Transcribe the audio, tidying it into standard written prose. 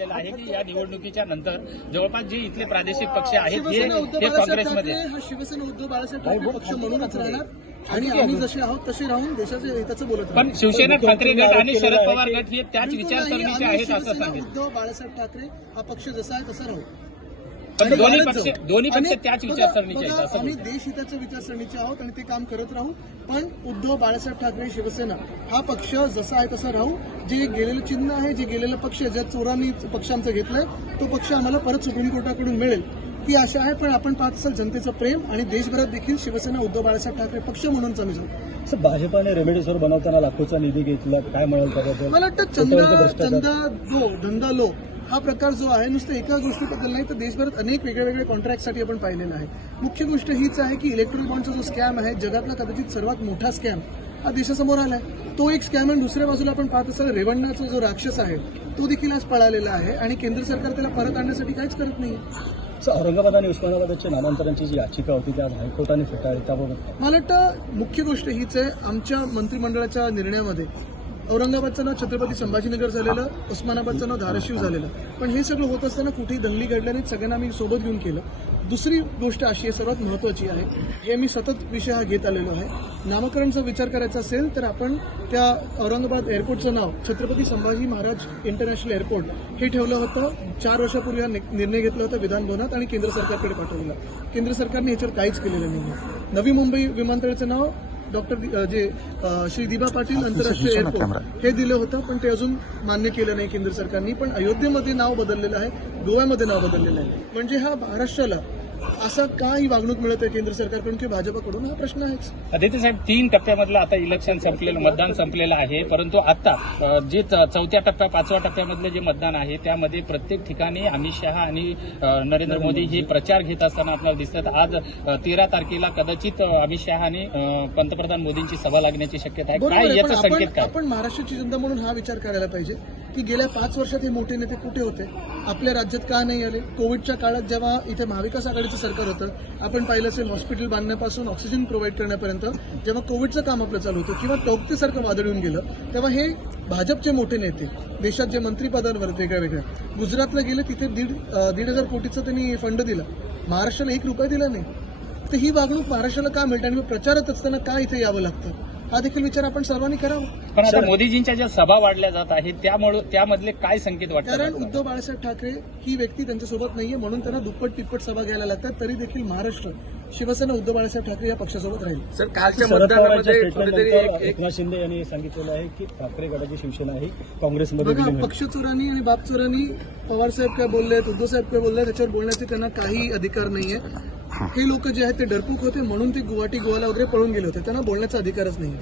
सांगितलेलं आहे की या निवडणुकीच्या नंतर जवळपास जे इथले प्रादेशिक पक्ष आहेत शिवसेना उद्धव हे बाळासाहेब काँग्रेसमध्ये ठाकरे हा शिवसेना उद्धव बाळासाहेब ठाकरे पक्ष म्हणूनच राहणार आणि आम्ही जसे आहोत तसे राहून देशाच्या हिताचं बोलत राहू. पण शिवसेना ठाकरे गट आणि शरद पवार गट हे त्याच विचारसरणीचे आहेत असं शिवसेना सांगितलं. उद्धव बाळासाहेब ठाकरे हा पक्ष जसा आहे तसा राहू. पण दोन्ही आणि पक्ष त्याच विचारसरणीचे आहेत असं आम्ही बोलतो. देश हिताच्या विचारसरणीचे आहोत आणि ते काम करत राहू. पण उद्धव बाळासाहेब ठाकरे शिवसेना हा पक्ष जसा आहे तसा राहू. जे गेलेलं चिन्ह आहे, जे गेलेलं पक्ष ज्या चोरांनी पक्ष आमचा घेतलाय तो पक्ष आम्हाला परत सुप्रीम कोर्टाकडून मिळेल ही आशा आहे. पण आपण पाहत असाल जनतेचं प्रेम आणि देशभरात देखील शिवसेना उद्धव बाळासाहेब ठाकरे पक्ष म्हणूनच आम्ही जाऊ. भाजपाने रेमेडिसिवीर बनवताना लाखोचा निधी घेतला, काय म्हणाल त्याबद्दल? मला वाटतं धंदा लो हा प्रकार जो आहे नुसतं एका गोष्टीबद्दल नाही तर देशभरात अनेक वेगळ्या कॉन्ट्रॅक्टसाठी आपण पाहिलेला आहे. मुख्य गोष्ट हीच आहे की इलेक्ट्रॉनिक बॉन्डचा जो स्कॅम आहे जगातला कदाचित सर्वात मोठा स्कॅम हा देशासमोर आलाय. तो एक स्कॅम आहे. दुसऱ्या बाजूला आपण पाहत असाल रेवण्णाचा जो राक्षस आहे तो देखील आज पळालेला आहे आणि केंद्र सरकार त्याला परत आणण्यासाठी काहीच करत नाही. औरंगाबाद आणि उस्मानाबादच्या नामांतरांची जी याचिका होती त्या हायकोर्टाने फेटाळली, त्याबाबत मला वाटतं मुख्य गोष्ट हीच आहे. आमच्या मंत्रिमंडळाच्या निर्णयामध्ये औरंगाबादचं नाव छत्रपती संभाजीनगर झालेलं, उस्मानाबादचं नाव धाराशिव झालेलं. पण हे सगळं होत असताना कुठेही दंगली घडल्या नाहीत. सगळ्यांना आम्ही सोबत घेऊन केलं. दुसरी गोष्ट अशी आहे सर्वात महत्त्वाची आहे, हे मी सतत विषय हा घेत आलेलो आहे. नामकरणचा विचार करायचा असेल तर आपण त्या औरंगाबाद एअरपोर्टचं नाव छत्रपती संभाजी महाराज इंटरनॅशनल एअरपोर्ट हे ठेवलं होतं. 4 वर्षापूर्वी हा निर्णय घेतला होता विधानभवनात आणि केंद्र सरकारकडे पाठवलेला. केंद्र सरकारने याच्यावर काहीच केलेलं नाही. नवी मुंबई विमानतळाचं नाव श्री दिबा पाटील आंतरराष्ट्रीय एअरपोर्ट हे दिलं होतं पण ते अजून मान्य केलं नाही केंद्र सरकारने. पण अयोध्येमध्ये नाव बदललेलं आहे, गोव्यामध्ये नाव बदललेलं आहे. म्हणजे हा महाराष्ट्राला असा का ही वागणूक मिळत आहे केंद्र सरकारकडून किंवा भाजपाकडून हा प्रश्न आहेच. आदित्य साहेब 3 टप्प्यामधलं आता इलेक्शन संपलेलं, मतदान संपलेलं आहे. परंतु आता जे 4थ्या टप्प्या 5व्या टप्प्यामधलं जे मतदान आहे त्यामध्ये प्रत्येक ठिकाणी अमित शहा आणि नरेंद्र मोदी हे प्रचार घेत असताना आपल्याला दिसतात. आज 13 तारखेला कदाचित अमित शहा आणि पंतप्रधान मोदींची सभा लागण्याची शक्यता आहे. काय याचा संकेत काय? आपण महाराष्ट्राची जनता म्हणून हा विचार करायला पाहिजे की गेल्या 5 वर्षात हे मोठे नेते कुठे होते, आपल्या राज्यात का नाही आले. कोविडच्या काळात जेव्हा इथे महाविकास आघाडीचं सरकार होतं आपण पाहिलं असेल हॉस्पिटल बांधण्यापासून ऑक्सिजन प्रोव्हाइड करण्यापर्यंत जेव्हा कोविडचं काम आपलं चालू होतं किंवा टोकतेसारखं वादळ येऊन गेलं तेव्हा हे भाजपचे मोठे नेते देशात जे मंत्रिपदांवर वेगळ्या गुजरातला गेले तिथे 1,500 कोटीचं त्यांनी फंड दिला. महाराष्ट्राला 1 रुपया दिला नाही. तर ही वागणूक महाराष्ट्राला का मिळते आणि प्रचारात असताना का इथे यावं लागतं हा देखील विचार आपण सर्वांनी करावा. पण आता मोदीजींच्या ज्या सभा वाढल्या जात आहेत त्यामधले काय संकेत वाटतात? कारण उद्धव बाळासाहेब ठाकरे ही व्यक्ती त्यांच्यासोबत नाहीये म्हणून त्यांना दुप्पट तिप्पट सभा घ्यायला लागतात. तरी देखील महाराष्ट्र शिवसेना उद्धव बाळासाहेब ठाकरे या पक्षासोबत राहील. सर कालच्या मतदानामध्ये एकनाथ शिंदे यांनी सांगितलेलं आहे की ठाकरे गटाची शिवसेना ही काँग्रेसमध्ये बघा पक्ष चोरांनी आणि बाप चोरांनी पवार साहेब काय बोललेत, उद्धव साहेब काय बोलले त्याच्यावर बोलण्याचे त्यांना काही अधिकार नाहीये. हे लोक जे आहेत ते डरपूक होते म्हणून ते गुवाहाटी गोवाला वगैरे पळून गेले होते. त्यांना बोलण्याचा अधिकारच नाही.